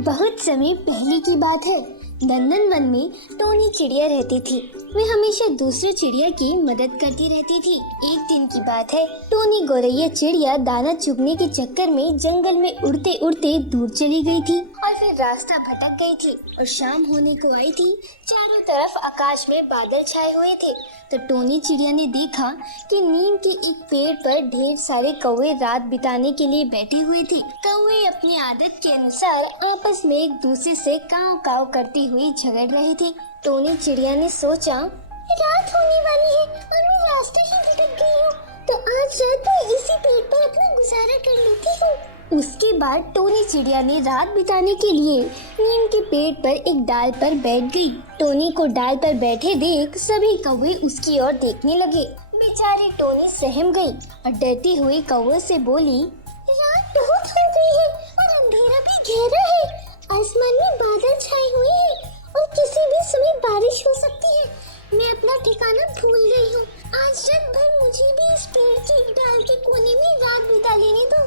बहुत समय पहले की बात है। नंदनवन में टोनी चिड़िया रहती थी। वे हमेशा दूसरे चिड़िया की मदद करती रहती थी। एक दिन की बात है, टोनी गौरैया चिड़िया दाना चुगने के चक्कर में जंगल में उड़ते उड़ते दूर चली गई थी और फिर रास्ता भटक गई थी और शाम होने को आई थी। चारों तरफ आकाश में बादल छाए हुए थे तो टोनी चिड़िया ने देखा कि नीम के एक पेड़ पर ढेर सारे कौवे रात बिताने के लिए बैठे हुए थे। कौवे अपनी आदत के अनुसार आपस में एक दूसरे से काव काव करती हुई झगड़ रहे थे। टोनी चिड़िया ने सोचा, रात होने वाली है और मैं रास्ते से भटक गई हूँ, तो आज रात मैं इसी पेड़ पर अपना गुजारा कर लेती हूँ। उसके बाद टोनी चिड़िया ने रात बिताने के लिए नीम के पेड़ पर एक डाल पर बैठ गई। टोनी को डाल पर बैठे देख सभी कौवे उसकी ओर देखने लगे। बेचारी टोनी सहम गई और डरती हुई कौवे से बोली, रात बहुत हो गई है और अंधेरा भी गहरा है। आसमान में बादल छाए हुए हैं और किसी भी समय बारिश हो सकती है। मैं अपना ठिकाना भूल गई हूँ। आज रात भर मुझे भी इस पेड़ की डाल के कोने में रात बिता लेने दो।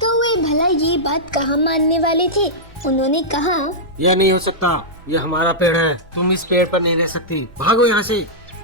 तो वे भला ये बात कहाँ मानने वाले थे। उन्होंने कहा, यह नहीं हो सकता, ये हमारा पेड़ है, तुम इस पेड़ पर नहीं रह सकती, भागो यहाँ से।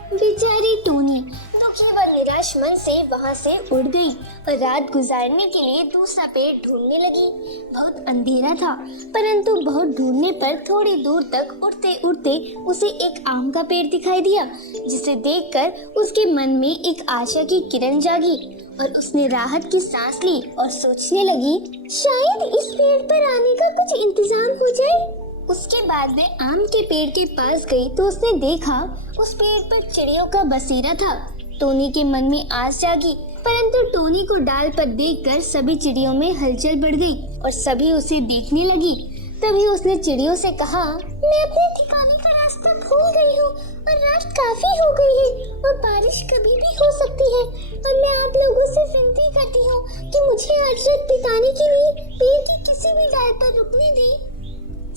बेचारी टोनी दुखी व निराश मन से वहाँ से उड़ गई और रात गुजारने के लिए दूसरा पेड़ ढूंढने लगी। बहुत अंधेरा था, परंतु बहुत ढूंढने पर थोड़ी दूर तक उड़ते उड़ते उसे एक आम का पेड़ दिखाई दिया, जिसे देखकर उसके मन में एक आशा की किरण जागी और उसने राहत की सांस ली और सोचने लगी, शायद इस पेड़ पर आने का कुछ इंतजाम हो जाए। उसके बाद वे आम के पेड़ के पास गई तो उसने देखा उस पेड़ पर चिड़ियों का बसेरा था। टोनी के मन में आस जागी, परंतु टोनी को डाल पर देखकर सभी चिड़ियों में हलचल बढ़ गई और सभी उसे देखने लगी। तभी उसने चिड़ियों से कहा, मैं अपने ठिकाने का रास्ता भूल गई हूँ और रात काफी हो गई है और बारिश कभी भी हो सकती है और मैं आप लोगों से विनती करती हूँ कि मुझे आज रात बिताने के लिए पेड़ की किसी भी डाल पर रुकने दें।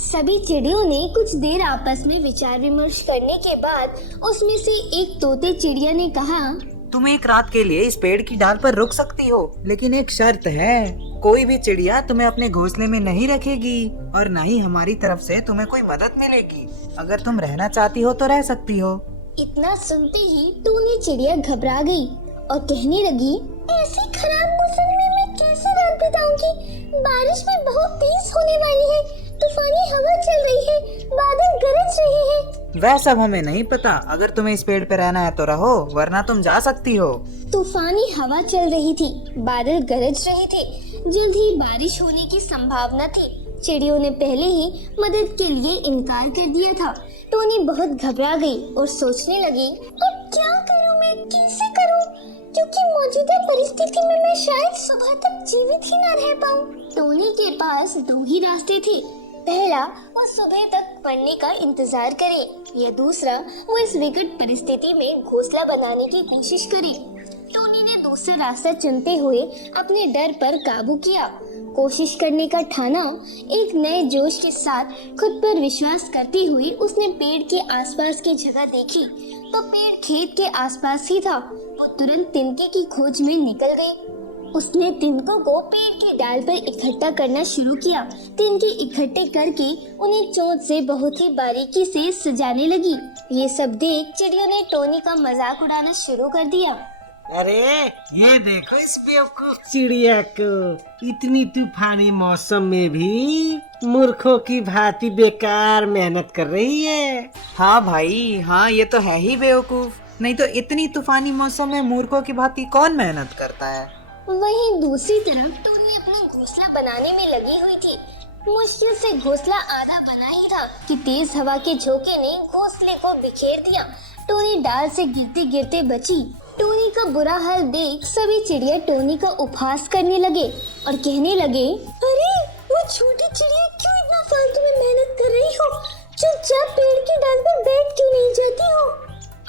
सभी चिड़ियों ने कुछ देर आपस में विचार विमर्श करने के बाद उसमें से एक तोते चिड़िया ने कहा, तुम एक रात के लिए इस पेड़ की डाल पर रुक सकती हो, लेकिन एक शर्त है, कोई भी चिड़िया तुम्हें अपने घोंसले में नहीं रखेगी और न ही हमारी तरफ से तुम्हें कोई मदद मिलेगी। अगर तुम रहना चाहती हो तो रह सकती हो। इतना सुनते ही टोनी चिड़िया घबरा गई और कहने लगी, ऐसे खराब मौसम में मैं कैसे रात बिताऊंगी? बारिश भी बहुत तेज होने वाली है, तूफानी हवा चल रही है, बादल गरज रहे हैं। वह सब हमें नहीं पता, अगर तुम्हें इस पेड़ पे रहना है तो रहो, वरना तुम जा सकती हो। तूफानी हवा चल रही थी, बादल गरज रहे थे, जल्द ही बारिश होने की संभावना थी। चिड़ियों ने पहले ही मदद के लिए इनकार कर दिया था। टोनी बहुत घबरा गई और सोचने लगी, अब क्या करूं मैं, कैसे करूं? क्योंकि मौजूदा परिस्थिति में मैं शायद सुबह तक जीवित ही न रह पाऊं। टोनी के पास दो ही रास्ते थे। पहला, वो सुबह तक पढ़ने का इंतजार करे या दूसरा, वो इस विकट परिस्थिति में घोंसला बनाने की कोशिश करे। टोनी ने दूसरा रास्ता चुनते हुए अपने डर पर काबू किया। कोशिश करने का ठाना, एक नए जोश के साथ खुद पर विश्वास करती हुई उसने पेड़ के आसपास की जगह देखी तो पेड़ खेत के आसपास ही था। वो तुरंत तिनके की खोज में निकल गई। उसने तिनकों को पेड़ की डाल पर इकट्ठा करना शुरू किया। तिनके इकट्ठे करके उन्हें चोंच से बहुत ही बारीकी से सजाने लगी। ये सब देख चिड़ियों ने टोनी का मजाक उड़ाना शुरू कर दिया। अरे ये देखो इस बेवकूफ चिड़िया को, इतनी तूफानी मौसम में भी मूर्खों की भांति बेकार मेहनत कर रही है। हाँ भाई, हाँ ये तो है ही बेवकूफ, नहीं तो इतनी तूफानी मौसम में मूर्खों की भांति कौन मेहनत करता है। वहीं दूसरी तरफ टोनी अपना घोंसला बनाने में लगी हुई थी। मुश्किल से घोंसला आधा बना ही था कि तेज हवा के झोंके ने घोंसले को बिखेर दिया। टोनी डाल से गिरते गिरते बची। टोनी का बुरा हाल देख सभी चिड़िया टोनी का उपहास करने लगे और कहने लगे, अरे वो छोटी चिड़िया क्यों इतना फालतू में मेहनत कर रही हो? चुपचाप पेड़ की डाल पर बैठ क्यों नहीं जाती हो?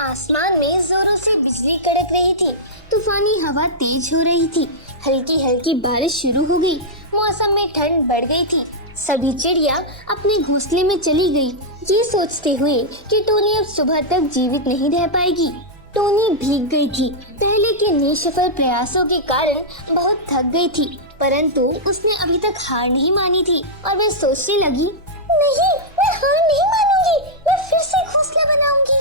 आसमान में जोरों से बिजली कड़क रही थी। तूफानी हवा तेज हो रही थी। हल्की हल्की बारिश शुरू हो गई। मौसम में ठंड बढ़ गई थी। सभी चिड़िया अपने घोंसले में चली गई, ये सोचते हुए कि टोनी अब सुबह तक जीवित नहीं रह पाएगी। टोनी भीग गई थी। पहले के निष्फल प्रयासों के कारण बहुत थक गई थी। परंतु उसने अभी तक हार नहीं मानी थी और वह सोचने लगी, नहीं, मैं हार नहीं मानूंगी, मैं फिर से घोंसला बनाऊंगी।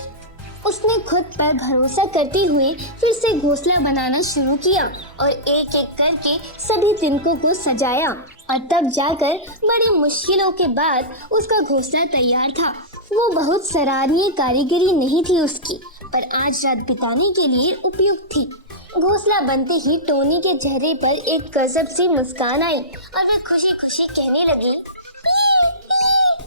उसने खुद पर भरोसा करते हुए फिर से घोंसला बनाना शुरू किया और एक एक करके सभी तिनकों को सजाया और तब जाकर बड़ी मुश्किलों के बाद उसका घोंसला तैयार था। वो बहुत सराहनीय कारीगरी नहीं थी उसकी, पर आज रात बिताने के लिए उपयुक्त थी। घोंसला बनते ही टोनी के चेहरे पर एक गजब सी मुस्कान आई और वह खुशी खुशी कहने लगी,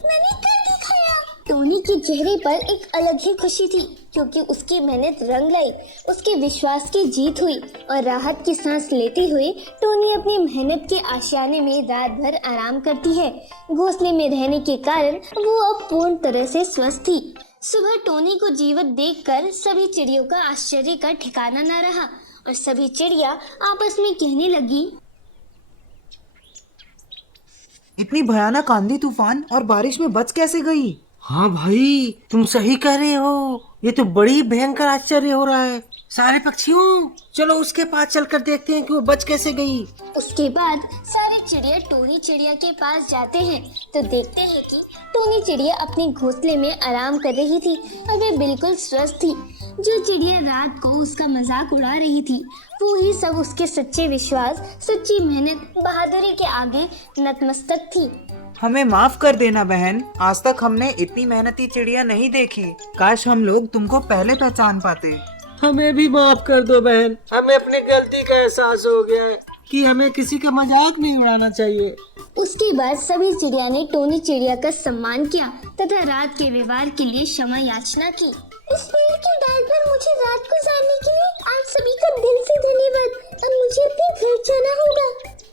मैंने कर दिखाया। टोनी के चेहरे पर एक अलग ही खुशी थी क्योंकि उसकी मेहनत रंग लाई, उसके विश्वास की जीत हुई और राहत की सांस लेते हुए टोनी अपनी मेहनत के आशियाने में रात भर आराम करती है। घोंसले में रहने के कारण वो अब पूर्ण तरह से स्वस्थ थी। सुबह टोनी को जीवित देखकर सभी चिड़ियों का आश्चर्य का ठिकाना न रहा और सभी चिड़िया आपस में कहने लगी, इतनी भयानक आंधी तूफान और बारिश में बच कैसे गई? हाँ भाई, तुम सही कह रहे हो। ये तो बड़ी भयंकर आश्चर्य हो रहा है। सारे पक्षियों, चलो उसके पास चलकर देखते हैं कि वो बच कैसे गई। उसके बाद सारे चिड़िया टोनी चिड़िया के पास जाते हैं तो देखते हैं कि टोनी चिड़िया अपने घोंसले में आराम कर रही थी और वे बिल्कुल स्वस्थ थी। जो चिड़िया रात को उसका मजाक उड़ा रही थी वो ही सब उसके सच्चे विश्वास, सच्ची मेहनत, बहादुरी के आगे नतमस्तक थी। हमें माफ कर देना बहन, आज तक हमने इतनी मेहनती चिड़िया नहीं देखी। काश हम लोग तुमको पहले पहचान पाते। हमें भी माफ कर दो बहन, हमें अपनी गलती का एहसास हो गया है कि हमें किसी का मजाक नहीं उड़ाना चाहिए। उसके बाद सभी चिड़िया ने टोनी चिड़िया का सम्मान किया तथा रात के व्यवहार के लिए क्षमा याचना की। इस पेड़ के डाल पर मुझे रात गुजारने के लिए आप सभी का दिल से धन्यवाद। अब मुझे अपने घर जाना होगा।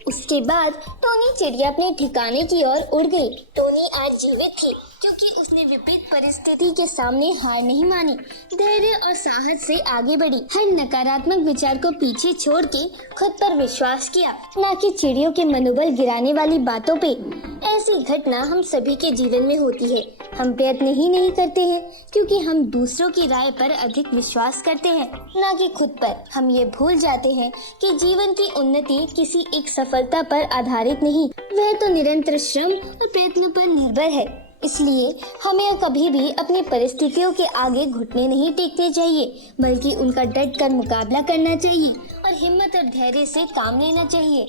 उसके बाद टोनी चिड़िया अपने ठिकाने की ओर उड़ गई। टोनी आज जीवित थी क्योंकि उसने विपरीत परिस्थिति के सामने हार नहीं मानी, धैर्य और साहस से आगे बढ़ी। हर नकारात्मक विचार को पीछे छोड़ के खुद पर विश्वास किया, न कि चिड़ियों के मनोबल गिराने वाली बातों पे। ऐसी घटना हम सभी के जीवन में होती है। हम प्रयत्न ही नहीं करते हैं क्योंकि हम दूसरों की राय पर अधिक विश्वास करते हैं, न कि खुद पर। हम ये भूल जाते हैं कि जीवन की उन्नति किसी एक सफलता पर आधारित नहीं, वह तो निरंतर श्रम और प्रयत्न पर निर्भर है। इसलिए हमें कभी भी अपनी परिस्थितियों के आगे घुटने नहीं टेकने चाहिए, बल्कि उनका डट कर मुकाबला करना चाहिए और हिम्मत और धैर्य से काम लेना चाहिए।